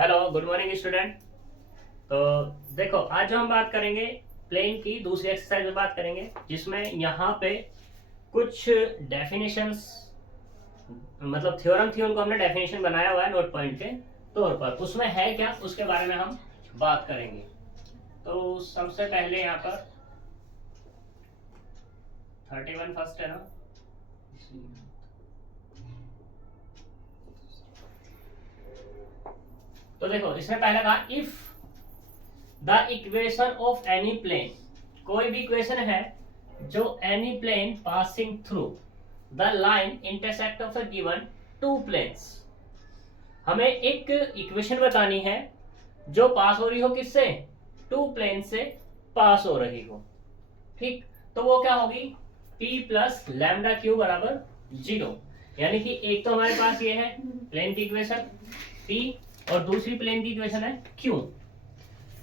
Hello, good morning student. तो देखो, आज जो हम बात करेंगे प्लेन की दूसरी एक्सरसाइज में बात करेंगे, जिसमें यहाँ पे कुछ डेफिनेशंस मतलब थ्योरम थी, उनको हमने डेफिनेशन बनाया हुआ है नोट पॉइंट के तौर पर। उसमें है क्या, उसके बारे में हम बात करेंगे। तो सबसे पहले यहाँ पर 31 फर्स्ट है ना। तो देखो, इसमें पहले कहा if the equation of any plane, कोई भी इक्वेशन है जो any plane passing through the line intersect of a given two planes. हमें एक इक्वेशन बतानी है जो पास हो रही हो किससे, टू प्लेन से पास हो रही हो। ठीक, तो वो क्या होगी, p प्लस लैम्डा क्यू बराबर 0। यानी कि एक तो हमारे पास ये है प्लेन की इक्वेशन p, और दूसरी प्लेन की इक्वेशन है q।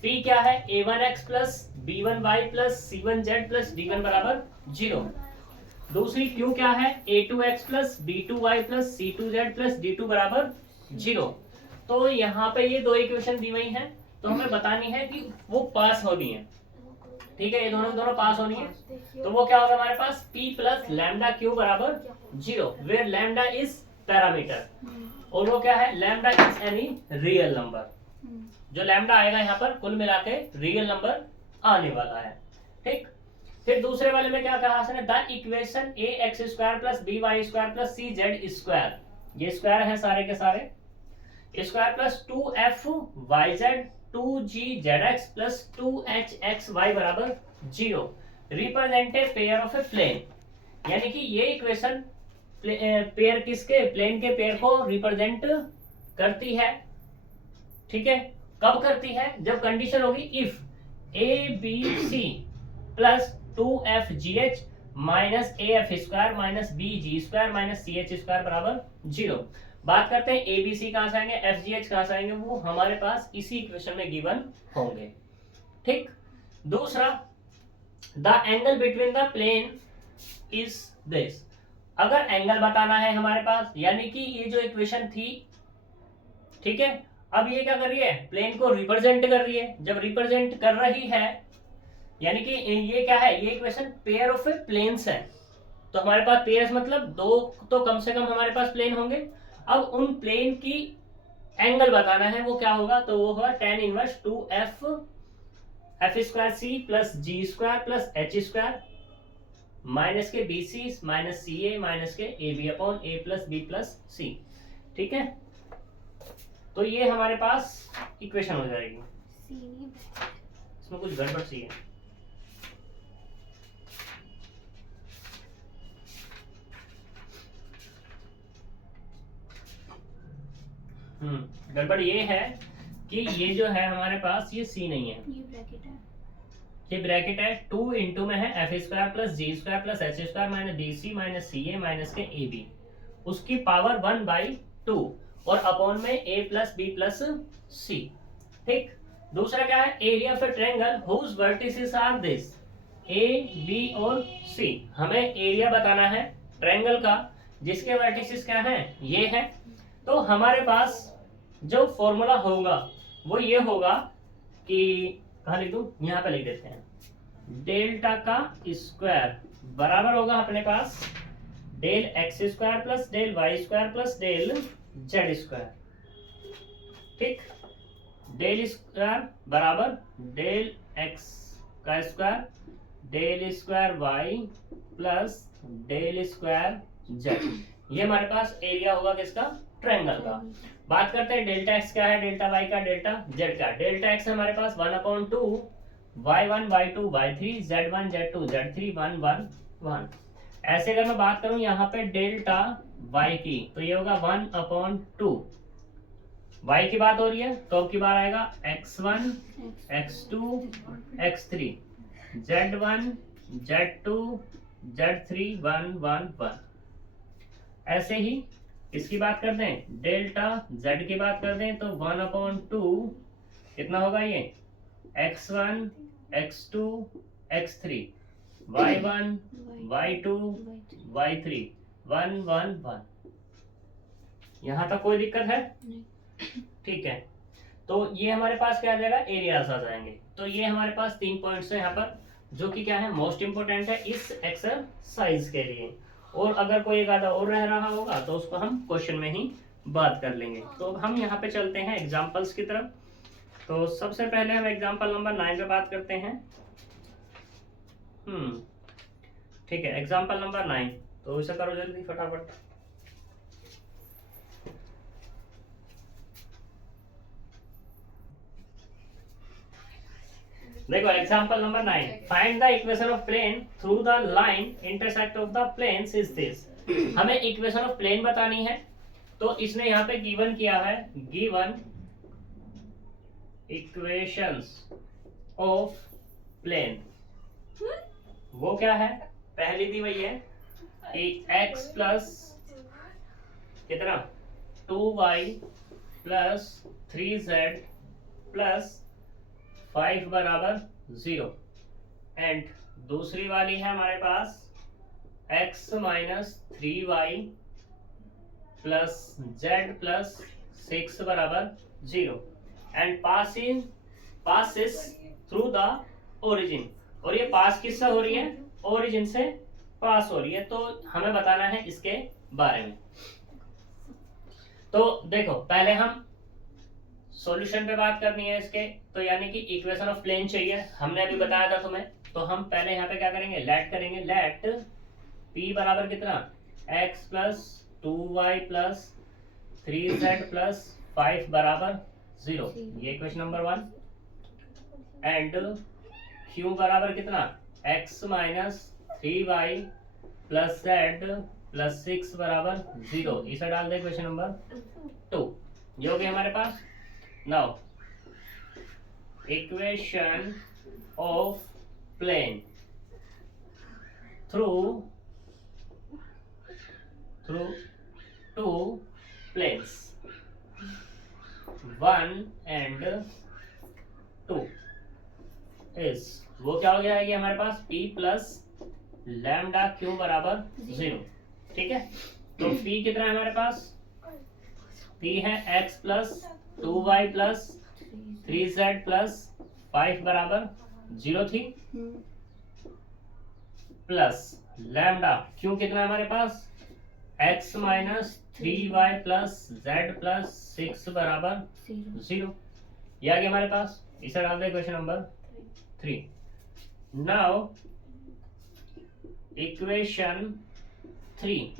p क्या है, a1x plus b1y plus c1z plus d1 बराबर 0। दूसरी q क्या है, a2x plus b2y plus c2z plus d2 बराबर 0। तो यहाँ पे ये दो इक्वेशन दी हुई हैं, तो हमें बतानी है कि वो पास होनी है। ठीक है, ये दोनों दोनों पास होनी है। तो वो क्या होगा हमारे पास, p प्लस लैम्डा क्यू बराबर 0, वेयर लैम्डा इज पैरामीटर, और वो क्या है, lambda is any real number. जो लैम्डा आएगा यहाँ पर कुल मिला के रियल नंबर आने वाला है। ठीक, फिर दूसरे वाले में क्या कहा उसने, the equation A X square plus B Y square plus C Z square, ये स्क्वायर है सारे के सारे, square plus 2f yz 2g plus 2hxy बराबर 0 represent a pair of a plane. यानी कि ये इक्वेशन पेयर किसके, प्लेन के पेयर को रिप्रेजेंट करती है। ठीक है, कब करती है, जब कंडीशन होगी if A B C plus 2f minus A F square minus B G square minus C H square बराबर 0। बात करते हैं ए बी सी कहां से आएंगे, एफ जी एच कहां से आएंगे, वो हमारे पास इसी इक्वेशन में गिवन होंगे। ठीक, दूसरा the angle between the plane is this. अगर एंगल बताना है हमारे पास, यानी कि ये जो इक्वेशन थी, ठीक है, अब ये क्या कर रही है, प्लेन को रिप्रेजेंट कर रही है। जब रिप्रेजेंट कर रही है, यानी कि ये क्या है, ये इक्वेशन पेयर ऑफ प्लेन्स है। तो हमारे पास पेयर्स मतलब दो तो कम से कम हमारे पास प्लेन होंगे। अब उन प्लेन की एंगल बताना है, वो क्या होगा, तो वो होगा tan inverse 2f F square C plus G square plus H square minus के B C minus C A minus के A B upon A plus B plus C. ठीक है, तो ये हमारे पास इक्वेशन हो जाएगी। इसमें कुछ गड़बड़ सी है। गड़बड़ ये है कि ये जो है हमारे पास ये सी नहीं है, ये ब्रैकेट है 2 इंटू में है F square plus G square plus H square minus B C minus C A minus के ए बी, उसकी पावर 1/2 और अपॉन में A plus B plus C. ठीक, दूसरा क्या है, area of a triangle whose vertices are this, A B और C. हमें एरिया बताना है ट्रायंगल का जिसके वर्टिसेस क्या हैं, ये है। तो हमारे पास जो फॉर्मूला होगा वो ये होगा कि, कहाँ लिख दूं, यहाँ पे लिख देते हैं, डेल्टा का स्क्वायर बराबर होगा अपने पास del X square plus del Y square plus del Z square. ठीक, डेल स्क्वायर बराबर डेल एक्स का square del square Y plus del square Z, ये हमारे पास एरिया होगा किसका, ट्रायंगल का। बात करते हैं डेल्टा एक्स क्या है, डेल्टा वाई का, डेल्टा जेड क्या है। डेल्टा एक्स हमारे पास 1/2 y1 y2 y3 z1 z2 z3 1 1 1। ऐसे अगर मैं बात करूं यहाँ पे डेल्टा y की, तो ये होगा 1/2, y की बात हो रही है तो अब की बार आएगा x1 x2 x3 z1 z2 z3 1 1 1। ऐसे ही इसकी बात करते हैं, डेल्टा z की बात करते हैं तो 1/2 कितना होगा ये, x1 x2 x3 y1 y2 y3 1 1 1। यहां तक कोई दिक्कत है? ठीक है, तो ये हमारे पास क्या आ जाएगा, एरियाज आ जाएंगे। तो ये हमारे पास 3 पॉइंट्स है यहाँ पर, जो कि क्या है, मोस्ट इंपोर्टेंट है इस एक्सरसाइज के लिए। और अगर कोई एक आधा और रह रहा होगा तो उसको हम क्वेश्चन में ही बात कर लेंगे। तो हम यहाँ पे चलते हैं एग्जाम्पल्स की तरफ। तो सबसे पहले हम एग्जाम्पल नंबर 9 पे बात करते हैं। ठीक है, एग्जाम्पल नंबर 9, तो इसे करो जल्दी फटाफट। देखो example number 9, find the equation of plane through the line intersect of the planes is this. हमें इक्वेशन ऑफ प्लेन बतानी है। तो इसने यहाँ पे गिवन किया है, गिवन इक्वेशंस ऑफ प्लेन। वो क्या है, पहली दी वही है कि x प्लस कितना 2y प्लस 3z प्लस 5 बराबर 0। एंड दूसरी वाली है हमारे पास x minus 3y plus z plus 6 बराबर 0 and passes through the origin. और ये पास किससे हो रही है, ओरिजिन से पास हो रही है। तो हमें बताना है इसके बारे में। तो देखो पहले हम सॉल्यूशन पे बात करनी है इसके। तो यानी कि इक्वेशन ऑफ प्लेन चाहिए, हमने अभी बताया था तुम्हें। तो हम पहले यहाँ पे क्या करेंगे, लेट करेंगे। लेट p बराबर कितना, x plus 2y plus 3z प्लस 5 बराबर 0, ये इक्वेशन नंबर 1। एंड q बराबर कितना, x minus 3y plus z plus 6 बराबर 0, इसे डाल दे इक्वेशन नंबर 2। ये हो गया हमारे पास। Now equation of plane through two planes 1 and 2 इज, वो क्या हो गया है, ये हमारे पास p प्लस लैम्डा q बराबर 0। ठीक है, तो p कितना है हमारे पास, p है x plus 2y plus 3z प्लस 5 बराबर 0 थी, प्लस लैम्डा q कितना है हमारे पास, x minus 3y plus z plus 6 बराबर 0, ये आ गया हमारे पास। इसे डाल दे question number 3। Now equation 3,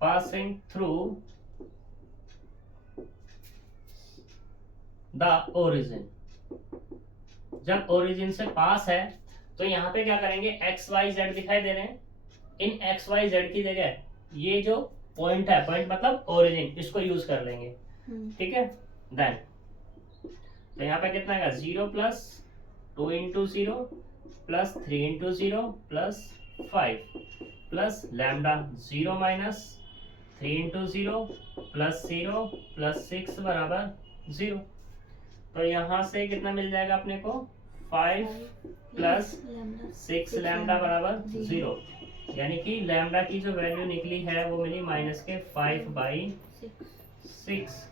passing through the origin. जब ओरिजिन से पास है तो यहाँ पे क्या करेंगे, एक्स वाई जेड दिखाई दे रहे हैं, इन एक्स वाई जेड की जगह ये जो पॉइंट है, पॉइंट मतलब ओरिजिन, इसको यूज कर लेंगे। ठीक है, देन तो यहाँ पे कितना है, 0 plus 2 into 0 plus 3 into 0 plus 5 plus lambda 0 minus 3 into 0 plus 0 plus 6 बराबर 0। तो यहाँ से कितना मिल जाएगा अपने को, 5 प्लस 6 लैम्डा बराबर 0, यानी कि लैम्डा की जो वैल्यू निकली है वो मिली माइनस के 5/6।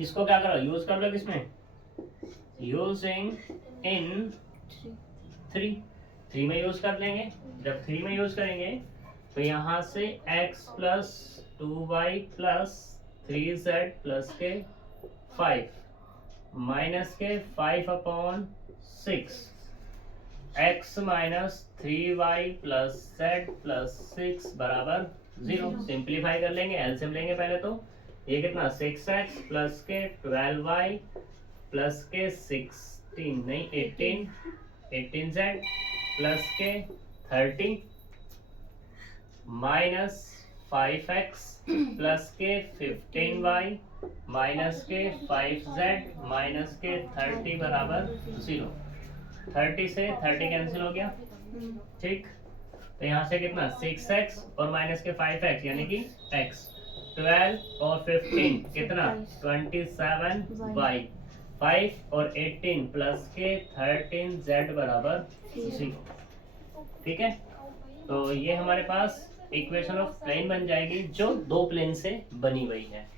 इसको क्या करो, यूज कर लो किसमें, यूजिंग इन 3 में यूज कर लेंगे। जब 3 में यूज करेंगे तो यहाँ से x plus 2y plus 3z plus के 5 माइनस के 5/6 x minus 3y plus z plus 6 बराबर 0। सिंप्लीफाई कर लेंगे, एलसीएम लेंगे पहले। तो ये कितना, 6x प्लस के 12y प्लस के 16 नहीं 18z प्लस के 30 माइनस 5x प्लस के 15y माइनस के 5z माइनस के 30 बराबर 0। 30 से 30 कैंसिल हो गया। ठीक, तो यहाँ से कितना, 6x और माइनस के 5x यानी कि x, 12 और 15 कितना, 27y, 5 और 18 प्लस के 13z बराबर 0। ठीक है, तो ये हमारे पास इक्वेशन ऑफ प्लेन बन जाएगी जो दो प्लेन से बनी हुई है।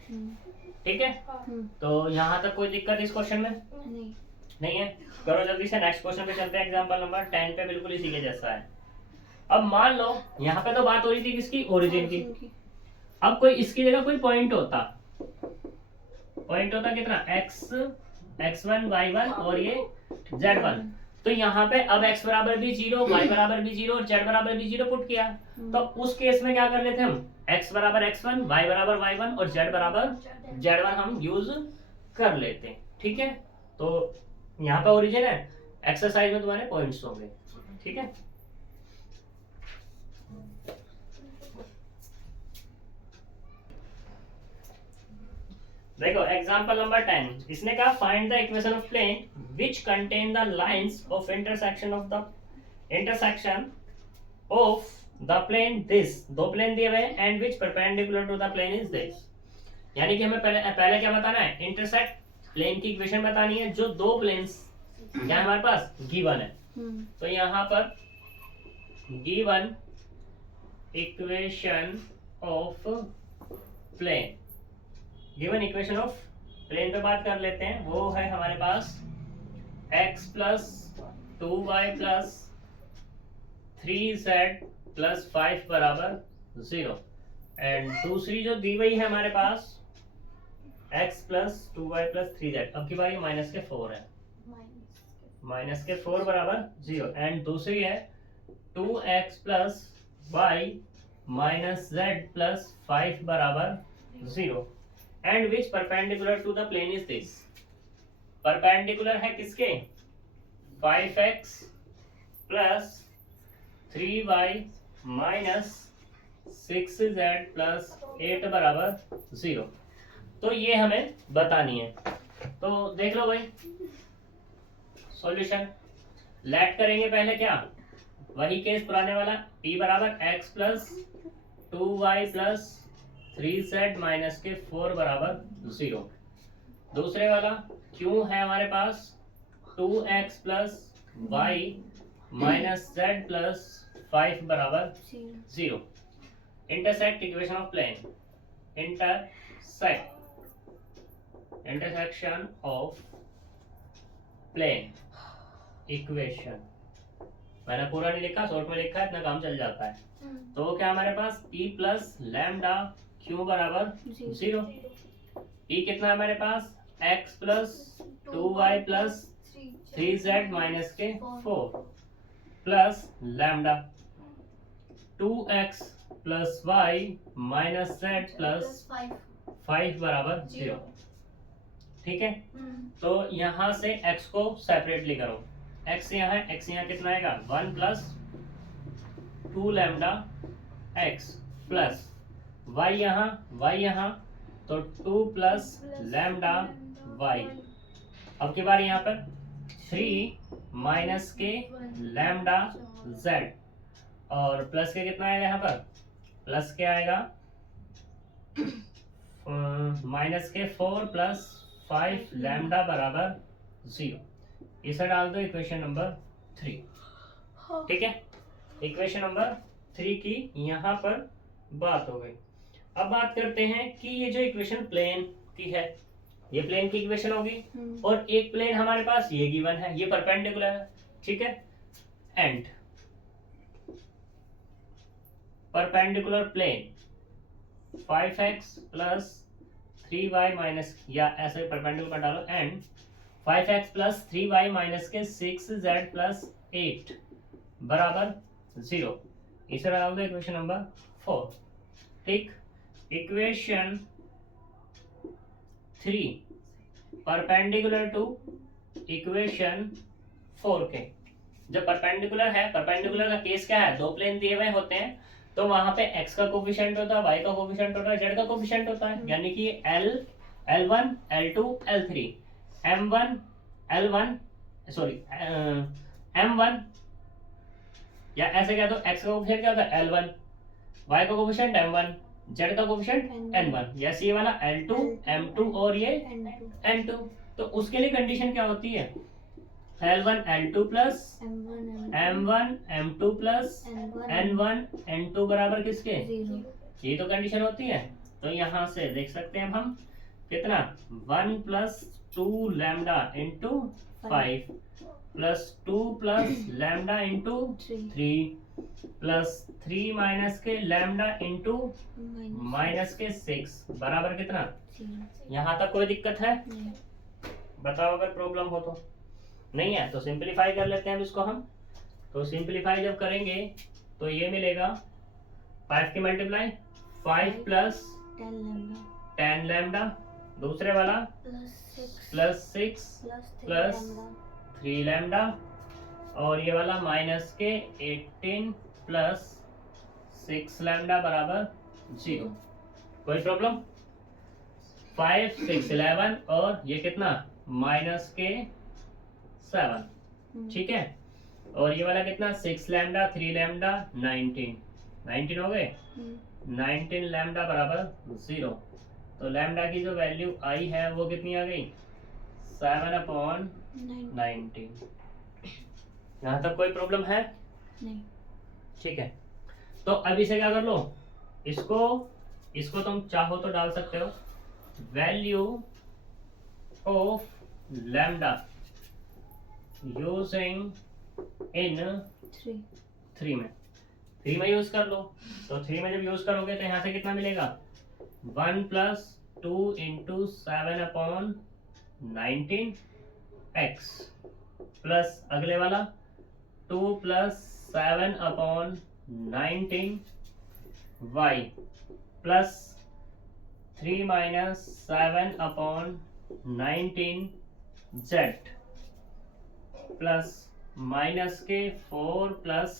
ठीक है, तो यहाँ तक कोई दिक्कत इस क्वेश्चन में नहीं है। करो जल्दी से, नेक्स्ट क्वेश्चन पे चलते हैं। एग्जांपल नंबर 10 पे बिल्कुल इसी के जैसा है। अब मान लो यहाँ पे तो बात हो रही थी किसकी, ओरिजिन की। अब कोई इसकी जगह कोई पॉइंट होता कितना, x1 y1 और ये z1। तो यहाँ पे अब x बराबर भी 0, y बराबर भी 0 और z बराबर भी 0 पुट किया। तो उस केस में क्या कर लेते हम, x बराबर x1, y बराबर y1 और z बराबर z1 हम यूज कर लेते हैं। ठीक है, तो यहाँ पे ओरिजिन है, एक्सरसाइज में तुम्हारे पॉइंट्स होंगे। ठीक है, देखो एग्जांपल नंबर 10। इसने कहा find the equation of plane which contain the lines of intersection of the plane this. दो प्लेन दिए हुए हैं, and which perpendicular to the plane is this. यानी कि हमें पहले क्या बताना है, इंटरसेक्ट प्लेन की इक्वेशन बतानी है जो दो प्लेन्स क्या हमारे पास गिवन है। तो यहाँ पर given equation of plane, given equation of plane पे बात कर लेते हैं। वो है हमारे पास x plus 2y plus 3z प्लस 5 बराबर 0। एंड दूसरी जो दी हुई है हमारे पास x plus 2y plus 3z, अब की बारी माइनस के 4 है, माइनस के 4 बराबर 0। एंड दूसरी है 2x plus y minus z plus 5 बराबर 0। And which perpendicular to the plane is this. Perpendicular है किसके, 5x plus 3y minus 6z plus 8 बराबर 0। तो ये हमें बतानी है। तो देख लो भाई सॉल्यूशन। लेट करेंगे पहले क्या, वही केस पुराने वाला, p बराबर x plus 2y plus 3z minus के 4 बराबर 0। दूसरे वाला q है हमारे पास 2x plus y minus z plus 5 बराबर 0। Intersect equation of plane, intersection of plane equation. मैंने पूरा नहीं लिखा, शॉर्ट में लिखा है, इतना काम चल जाता है। तो क्या हमारे पास p प्लस लैम्डा q बराबर 0। p कितना है हमारे पास, x plus 2y plus 3z minus के 4 plus lambda 2x plus y minus z plus 5 बराबर 0। ठीक है, तो यहाँ से x को सेपरेटली करो। x यहाँ है, x यहाँ कितना आएगा, 1 plus 2 lambda x plus y यहाँ तो 2 प्लस लैम्डा y। अब की बार यहाँ पर 3 माइनस के लैम्डा z और प्लस के कितना आएगा, यहाँ पर प्लस के आएगा माइनस के 4 प्लस 5 लैम्डा बराबर 0। इसे डाल दो इक्वेशन नंबर 3। ठीक है, इक्वेशन नंबर 3 की यहाँ पर बात हो गई। अब बात करते हैं कि ये जो इक्वेशन प्लेन की है, ये प्लेन की इक्वेशन होगी, और एक प्लेन हमारे पास ये गिवन है, ये परपेंडिकुलर है। ठीक है, and perpendicular plane 5x plus 3y minus, या ऐसे परपेंडिकुलर डालो, and 5x plus 3y minus के 6z प्लस 8 बराबर 0। इसे डाल दो इक्वेशन नंबर 4। ठीक, इक्वेशन 3 परपेंडिकुलर टू इक्वेशन 4 के। जब परपेंडिकुलर है, परपेंडिकुलर का केस क्या है, दो प्लेन दिए हुए होते हैं, तो वहां पे x का कोफिशिएंट होता है, y का कोफिशिएंट होता है, z का कोफिशिएंट होता है। यानी कि L1 L2 L3 M1 L1 sorry M1, या ऐसे कह दो x का कोफिशिएंट क्या होता है L1, y का कोफिशिएंट M1, z का कोफिशिएंट N1। जैसे ये वाला L2 M2 और ये N2। तो उसके लिए कंडीशन क्या होती है, L1 L2 plus M1 M1 M2 plus N1 N2 बराबर किसके? 0। ये तो कंडीशन होती है। तो यहाँ से देख सकते हैं अब हम कितना 1 plus 2 lambda into 5 plus 2 plus lambda into 3 plus 3 minus के लैम्डा इंटू माइनस के 6 बराबर कितना? यहाँ तक कोई दिक्कत है? बताओ अगर प्रॉब्लम हो तो। नहीं है तो सिंपलीफाई कर लेते हैं इसको हम। तो सिंपलीफाई जब करेंगे तो ये मिलेगा 5 की मल्टीप्लाई 5 प्लस 10 लैम्डा, दूसरे वाला प्लस 6 प्लस 3 लैम्डा, और ये वाला माइनस के 18 प्लस 6 लैम्डा बराबर 0। कोई प्रॉब्लम? 5 6 11 और ये कितना माइनस के 7, ठीक है। और ये वाला कितना 6 लैम्डा 3 लैम्डा 19 हो गए। 19 लैम्डा बराबर 0। तो लैम्डा की जो वैल्यू आई है वो कितनी आ गई 7/19। यहाँ तक कोई प्रॉब्लम है? नहीं। ठीक है। तो अब इसे क्या कर लो, इसको तुम चाहो तो डाल सकते हो value of lambda using in 3 में यूज कर लो। तो 3 में जब यूज करोगे तो यहाँ से कितना मिलेगा 1 प्लस 2 इंटू 7/19 x प्लस अगले वाला 2 plus 7/19 y plus 3 minus 7/19 z plus minus के 4 प्लस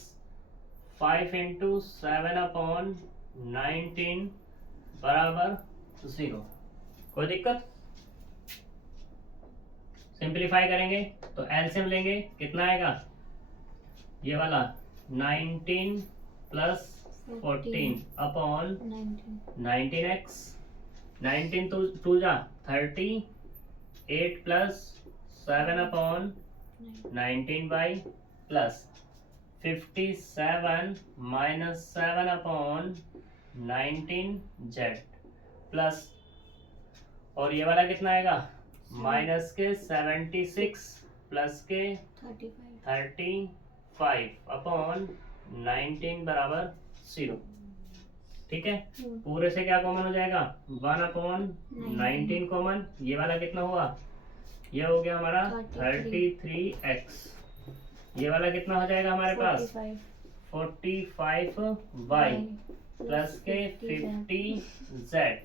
5 इंटू 7/19 बराबर 0। कोई दिक्कत? सिंपलीफाई करेंगे तो एलसीएम लेंगे, कितना आएगा ये वाला 19 प्लस 14/19x, 19 टू जा 30, 8 plus 7/19y plus 57 minus 7/19z plus, और ये वाला कितना आएगा माइनस के 76 प्लस के 35/19 बराबर 0। ठीक है। पूरे से क्या कॉमन हो जाएगा 1/19 कॉमन, ये वाला कितना हुआ ये हो गया हमारा 33x, ये वाला कितना हो जाएगा हमारे पास 45y प्लस के 50z,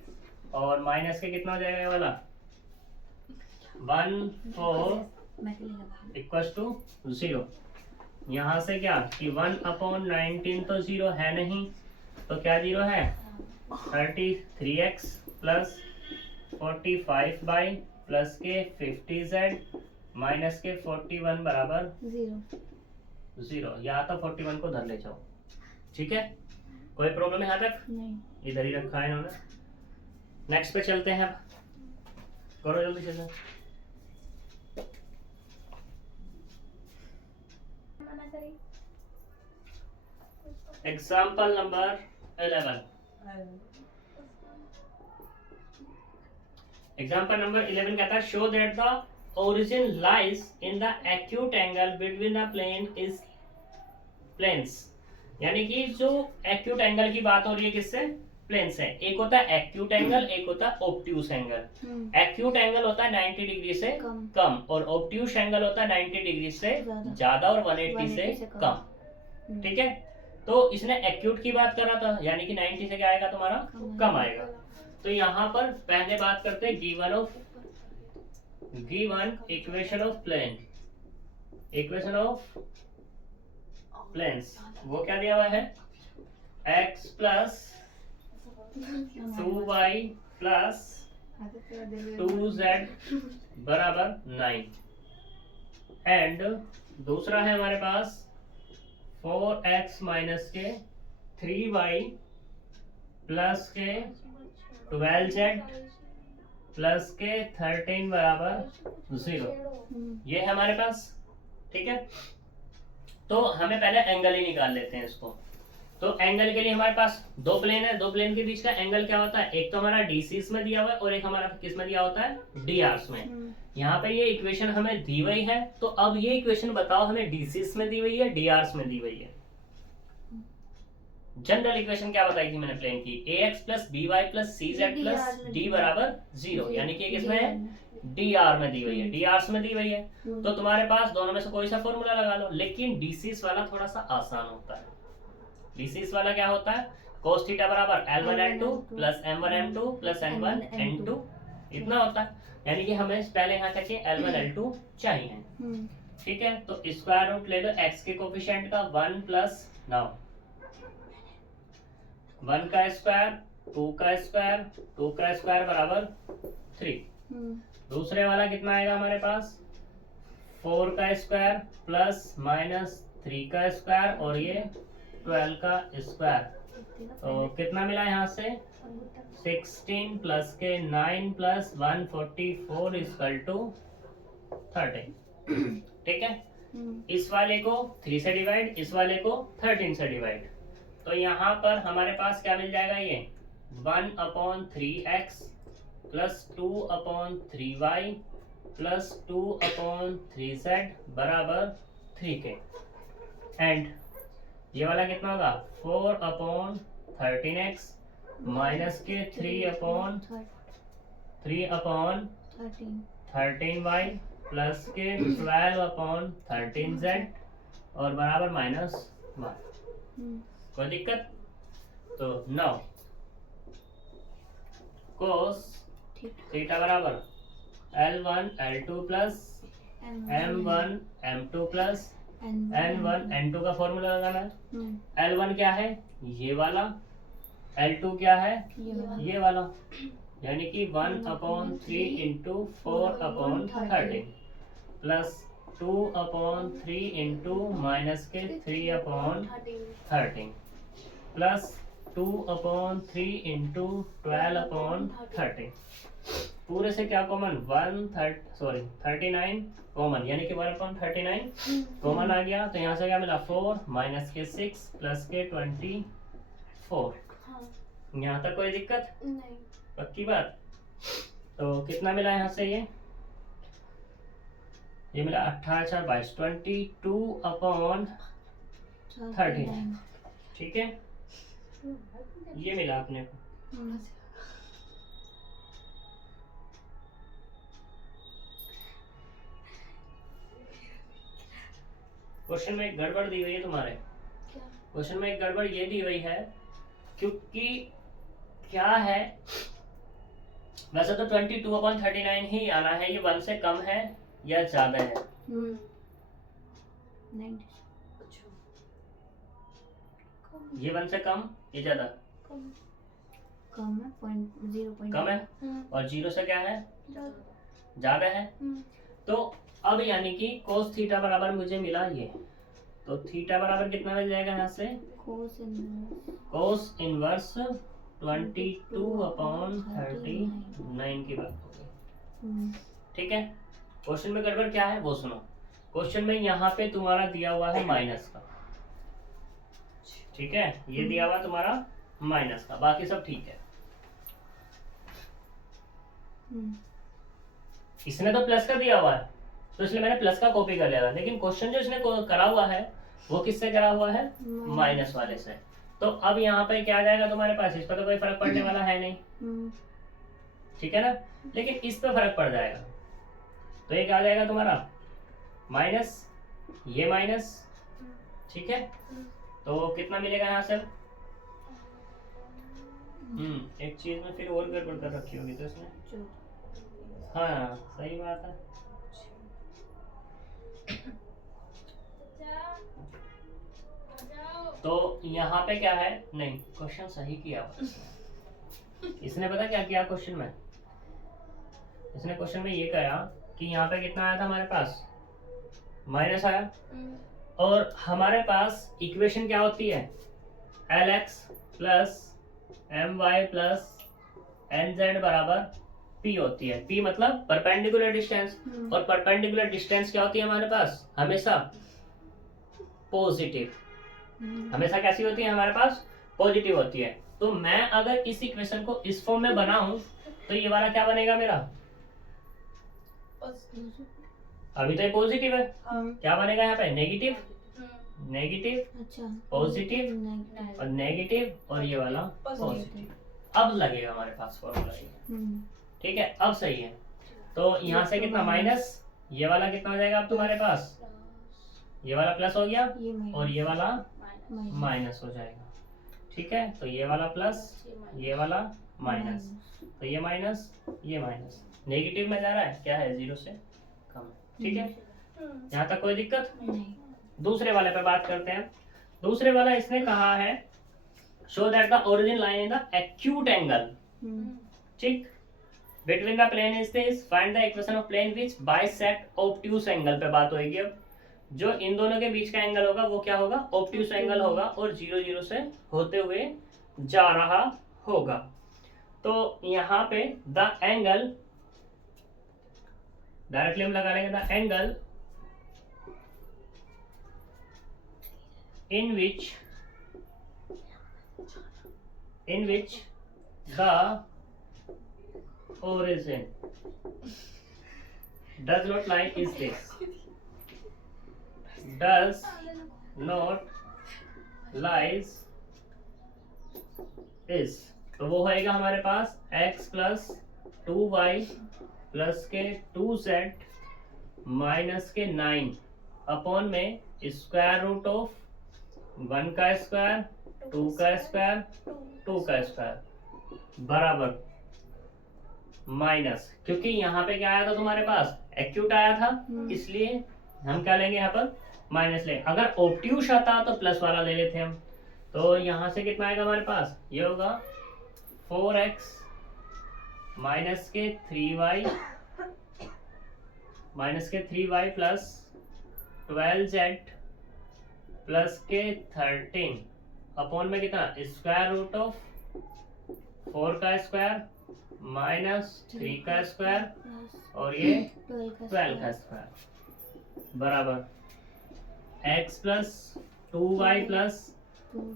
और माइनस के कितना हो जाएगा ये वाला 14 इक्वल्स टू 0। यहाँ से क्या कि 1/19 तो 0 है नहीं, तो क्या 0 है 33x प्लस 45y प्लस के 50z माइनस के 41 बराबर 0। यहाँ तो 41 को धर ले जाओ। ठीक है, कोई प्रॉब्लम है यहाँ तक? नहीं। इधर ही रखा है इन्होंने। नेक्स्ट पे चलते हैं, अब करो जल्दी से। Example number 11। एग्जाम्पल नंबर 11 कहता है show that the origin lies in the acute angle between the planes. यानी कि जो एक्यूट एंगल की बात हो रही है किससे, प्लेन से। एक होता है एक्यूट एंगल, एक होता है ऑब्ट्यूस एंगल। एक्यूट एंगल होता है 90 डिग्री से कम और ऑब्ट्यूस एंगल होता है 90 डिग्री से ज्यादा और 180 से कम। ठीक है, तो इसने एक्यूट की बात करा था, यानी कि 90 से क्या आएगा तुम्हारा कम आएगा। तो यहाँ पर पहले बात करते हैं given equation of plane. Equation of planes वो क्या दिया हुआ है x plus 2y plus 2z बराबर 9, एंड दूसरा है हमारे पास 4x माइनस के 3y प्लस के 12z प्लस के 13 बराबर 0। ये है हमारे पास। ठीक है, तो हमें पहले एंगल ही निकाल लेते हैं इसको। तो एंगल के लिए हमारे पास दो प्लेन है, दो प्लेन के बीच का एंगल क्या होता है, एक तो हमारा डीसीस में दिया हुआ है और एक हमारा किस में दिया होता है, डीआरस में। यहाँ पे ये इक्वेशन हमें दी हुई है, तो अब ये इक्वेशन बताओ हमें डीसीस में दी हुई है, डीआरस में दी हुई है। जनरल इक्वेशन क्या बताई थी मैंने प्लेन की, ax plus B Y plus C Z plus D बराबर 0, यानी कि किसमें है, dr में दी हुई है, dr में दी हुई है। तो तुम्हारे पास दोनों में से कोई सा फॉर्मूला लगा लो, लेकिन डीसीस वाला थोड़ा सा आसान होता है। डीसीस वाला क्या होता है, cos थीटा बराबर L1 L2 plus M1 M2 plus N1 N2, इतना होता है। यानी कि हमें पहले यहाँ क्या चाहिए, L1 L2 चाहिए। ठीक है, तो स्क्वायर रूट ले लो x के कोफिशिएंट का 1 प्लस, नाउ 1 का स्क्वायर 2 का स्क्वायर 2 का स्क्वायर बराबर 3। दूसरे वाला कितना आएगा हमारे पास, 4 का स्क्वायर प्लस माइनस 3 का स्क्वायर और ये 12 का स्क्वायर। तो कितना मिला यहाँ से, 16 प्लस के 9 प्लस 144 इक्वल टू 30। ठीक है, इस वाले को 3 से डिवाइड, इस वाले को 13 से डिवाइड, तो यहाँ पर हमारे पास क्या मिल जाएगा, ये 1/3x plus 2/3y plus 2/3z बराबर 3k। एंड ये वाला कितना होगा, 4/13x माइनस के 3/13y प्लस के 12/13z और बराबर -1। कोई दिक्कत, तो 9 कोस थीटा बराबर L1 L2 plus M1 M2 plus N1 N2 का फॉर्मूला लगाना है। L1 क्या है, ये वाला, L2 क्या है, ये वाला, यानी कि 1/3 इंटू 4/13 प्लस 2/3 इंटू माइनस के 3/13 प्लस 2/3 इंटू 12/13। पूरे से क्या कॉमन, 39 कॉमन, यानी कि 1/39 कॉमन आ गया। तो यहाँ से क्या मिला, 4 माइनस के 6 प्लस के 24। यहाँ तक कोई दिक्कत नहीं, पक्की बात। तो कितना मिला यहाँ से, ये मिला 18/4 22 22/13। ठीक है, ये मिला अपने को। क्वेश्चन में एक गड़बड़ दी हुई है तुम्हारे, क्वेश्चन में एक गड़बड़ ये दी हुई है, क्योंकि क्या है, वैसे तो 22/39 ही आना है, ये 1 से कम है या ज्यादा है, ये 1 से कम ये ज्यादा, कम है, 0.0 कम है, और 0 से क्या है, ज्यादा है। तो अब यानी कि cos थीटा बराबर मुझे मिला ये, तो थीटा बराबर कितना मिल जाएगा यहाँ से, cos इनवर्स 22/39 की बात होगी। ठीक है, क्वेश्चन में गड़बड़ क्या है वो सुनो। क्वेश्चन में यहाँ पे तुम्हारा दिया हुआ है माइनस का, ठीक है, ये दिया हुआ तुम्हारा माइनस का, बाकी सब ठीक है। इसने तो प्लस का दिया हुआ है, तो इसलिए मैंने प्लस का कॉपी कर लिया था, लेकिन क्वेश्चन जो इसने करा हुआ है वो किससे करा हुआ है, माइनस वाले से। तो अब यहाँ पे क्या आ जाएगा तुम्हारे पास, इस पर तो कोई फर्क पड़ने वाला है नहीं, ठीक है ना, लेकिन इस पे फर्क पड़ जाएगा। तो ये क्या आ जाएगा तुम्हारा माइनस, ये माइनस, ठीक है, तो कितना मिलेगा यहाँ से, एक चीज में फिर और गड़बड़ कर रखी होगी तो इसमें, हाँ सही बात है। तो यहाँ पे क्या है, नहीं क्वेश्चन सही किया इसने पता क्या किया क्वेश्चन में, इसने क्वेश्चन में ये करा कि यहाँ पे कितना आया था हमारे पास, माइनस आया, और हमारे पास इक्वेशन क्या होती है, Lx plus My plus Nz बराबर P होती है। P मतलब परपेंडिकुलर डिस्टेंस, और परपेंडिकुलर डिस्टेंस क्या होती है हमारे पास? हमेशा पॉजिटिव। हमेशा कैसी होती है हमारे पास? पॉजिटिव होती है। तो मैं अगर इस इक्वेशन को इस फॉर्म में बनाऊं तो ये वाला क्या बनेगा मेरा? अभी तो ये पॉजिटिव है, क्या बनेगा यहाँ पे? नेगेटिव, नेगेटिव, अच्छा पॉजिटिव और नेगेटिव, और ये वाला पॉजिटिव। अब लगेगा हमारे पास फॉर्मूला ये, ठीक है? अब सही है। तो यहाँ से कितना माइनस, ये वाला कितना हो जाएगा अब तुम्हारे पास? ये वाला प्लस हो गया और ये वाला माइनस हो जाएगा, ठीक है? तो ये वाला प्लस, ये वाला माइनस, तो ये माइनस, ये माइनस, नेगेटिव में जा रहा है, क्या है? 0 से कम है, ठीक है? यहाँ तक कोई दिक्कत नहीं। दूसरे वाले पे बात करते हैं। दूसरे वाला इसने कहा है show that the origin line in the acute angle, ठीक, between the plane is this, find the equation of plane which bisect obtuse angle पे बात होगी। अब जो इन दोनों के बीच का एंगल होगा वो क्या होगा? ऑब्ट्यूस एंगल होगा, और 0 0 से होते हुए जा रहा होगा। तो यहाँ पे द एंगल, डायरेक्टली हम लगा लेंगे the angle in which the origin does not lie is this, does not lies is, तो वो होएगा हमारे पास x प्लस 2y प्लस के 2z माइनस के 9 अपॉन में स्क्वायर रूट ऑफ 1 का स्क्वायर, 2 का स्क्वायर, 2 का स्क्वायर बराबर माइनस, क्योंकि यहाँ पे क्या आया था तुम्हारे पास? एक्यूट आया था, इसलिए हम क्या लेंगे यहाँ पर? माइनस ले। अगर ऑब्ट्यूस आता तो प्लस वाला ले लेते हम। तो यहाँ से कितना आएगा हमारे पास? ये होगा 4x माइनस के 3y प्लस 12z प्लस के 13 अपॉन में कितना? स्क्वायर रूट ऑफ 4 का स्क्वायर माइनस 3 का स्क्वायर और ये 12 का स्क्वायर बराबर x plus 2y plus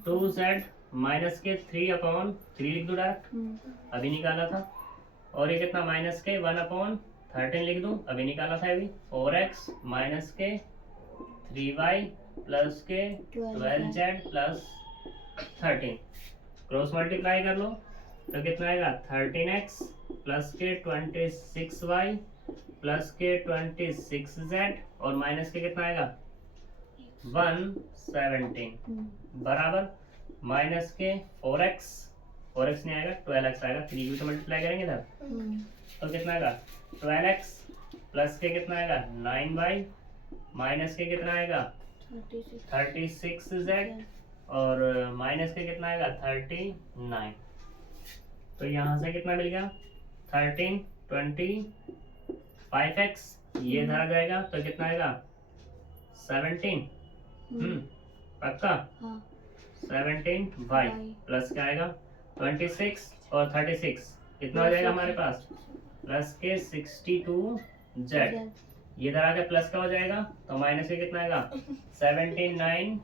2z minus के 3 अपॉन 3 लिख दो डायरेक्ट, अभी निकाला था, और ये कितना? माइनस के 1 अपॉन 13 लिख दूं, अभी निकाला था अभी, 4x माइनस के 3y प्लस के 12z प्लस 13, क्रॉस मल्टीप्लाई कर लो तो कितना आएगा? 13x प्लस के 26y प्लस के 26z और माइनस के कितना आएगा? 117 बराबर माइनस के 4x नहीं आएगा, 12x आएगा, 3 भी तो मल्टीप्लाई करेंगे इधर, तो कितना आएगा? 12x प्लस के कितना आएगा? 9y माइनस के कितना आएगा? 36z और माइनस के कितना आएगा? 39। तो यहाँ से कितना मिल गया? 13 25x, ये इधर आ जाएगा तो कितना आएगा? 17 पक्का? 17y प्लस क्या आएगा? 26 और 36 कितना हो जाएगा हमारे पास? प्लस के 62z, ये इधर आके प्लस का हो जाएगा तो माइनस के कितना आएगा? 17 9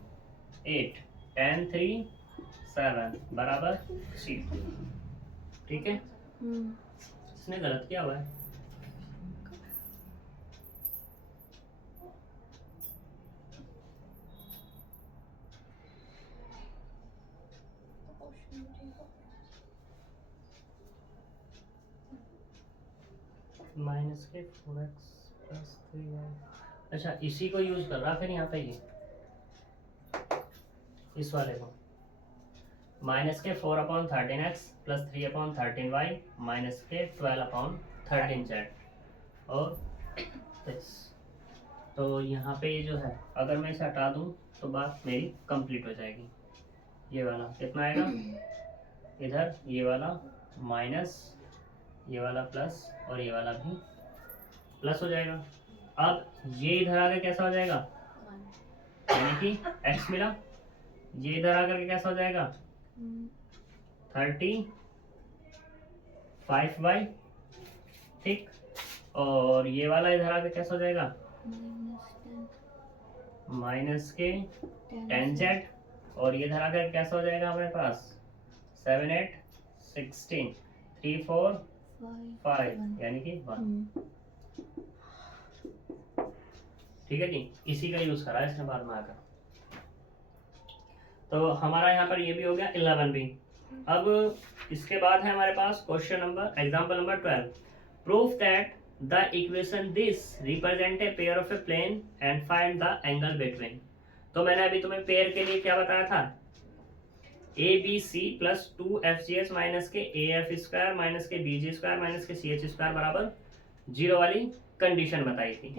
8 10 3 7 बराबर C, ठीक है? इसने गलत किया हुआ है। माइनस के 4x प्लस 3y, अच्छा इसी को यूज कर रहा फिर यहाँ पे, ये इस वाले को माइनस के 4 upon 13x plus 3 upon 13y minus के 12 अपॉन 13z और this। तो यहाँ पे ये जो है अगर मैं इसे हटा दूँ तो बात मेरी कंप्लीट हो जाएगी। ये वाला कितना आएगा? इधर ये वाला माइनस, ये वाला प्लस और ये वाला भी प्लस हो जाएगा। अब ये इधर आकर कैसा हो जाएगा? यानी कि x मिला, ये इधर आकर के कैसा हो जाएगा? 35y ठीक, और ये वाला इधर आके कैसा हो जाएगा, माइनस के टेन जेड, और ये इधर आकर कैसा हो जाएगा हमारे पास 7 8 16 3 4 5 यानी कि 1। ठीक है जी, इसी का यूज करा है इसने बाद में आकर। तो हमारा यहाँ पर ये भी हो गया 11 भी। अब इसके बाद है हमारे पास question number example number 12, proof that the equation this represent a pair of a plane and find the angle between. तो मैंने अभी तुम्हें पेयर के लिए क्या बताया था, A B C plus 2fgs minus के AF स्क्वायर माइनस के BG स्क्वायर माइनस के CH स्क्वायर बराबर 0 वाली कंडीशन बताई थी।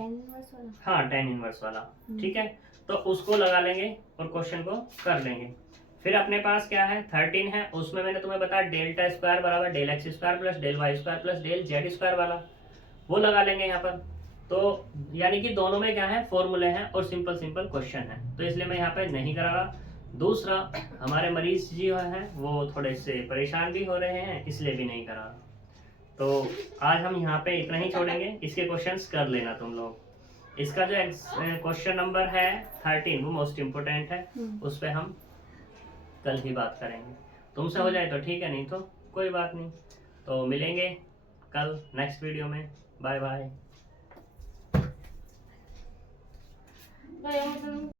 हाँ, tan इनवर्स वाला। ठीक है, तो उसको लगा लेंगे और क्वेश्चन को कर लेंगे। फिर अपने पास क्या है 13 है, उसमें मैंने तुम्हें बताया डेल्टा स्क्वायर बराबर del X square plus del Y square plus del Z square वाला, वो लगा लेंगे यहाँ पर। तो यानी कि दोनों में क्या है फॉर्मूले हैं और सिंपल सिंपल क्वेश्चन है, तो इसलिए मैं यहाँ पे नहीं करा रहा। दूसरा, हमारे मरीज जी हैं वो थोड़े से परेशान भी हो रहे हैं, इसलिए भी नहीं करा रहा। तो आज हम यहाँ पे इतना ही छोड़ेंगे, इसके क्वेश्चंस कर लेना तुम लोग। इसका जो क्वेश्चन नंबर है 13 वो मोस्ट इम्पोर्टेंट है, उस पर हम कल ही बात करेंगे। तुमसे हो जाए तो ठीक है, नहीं तो कोई बात नहीं। तो मिलेंगे कल नेक्स्ट वीडियो में। Bye bye.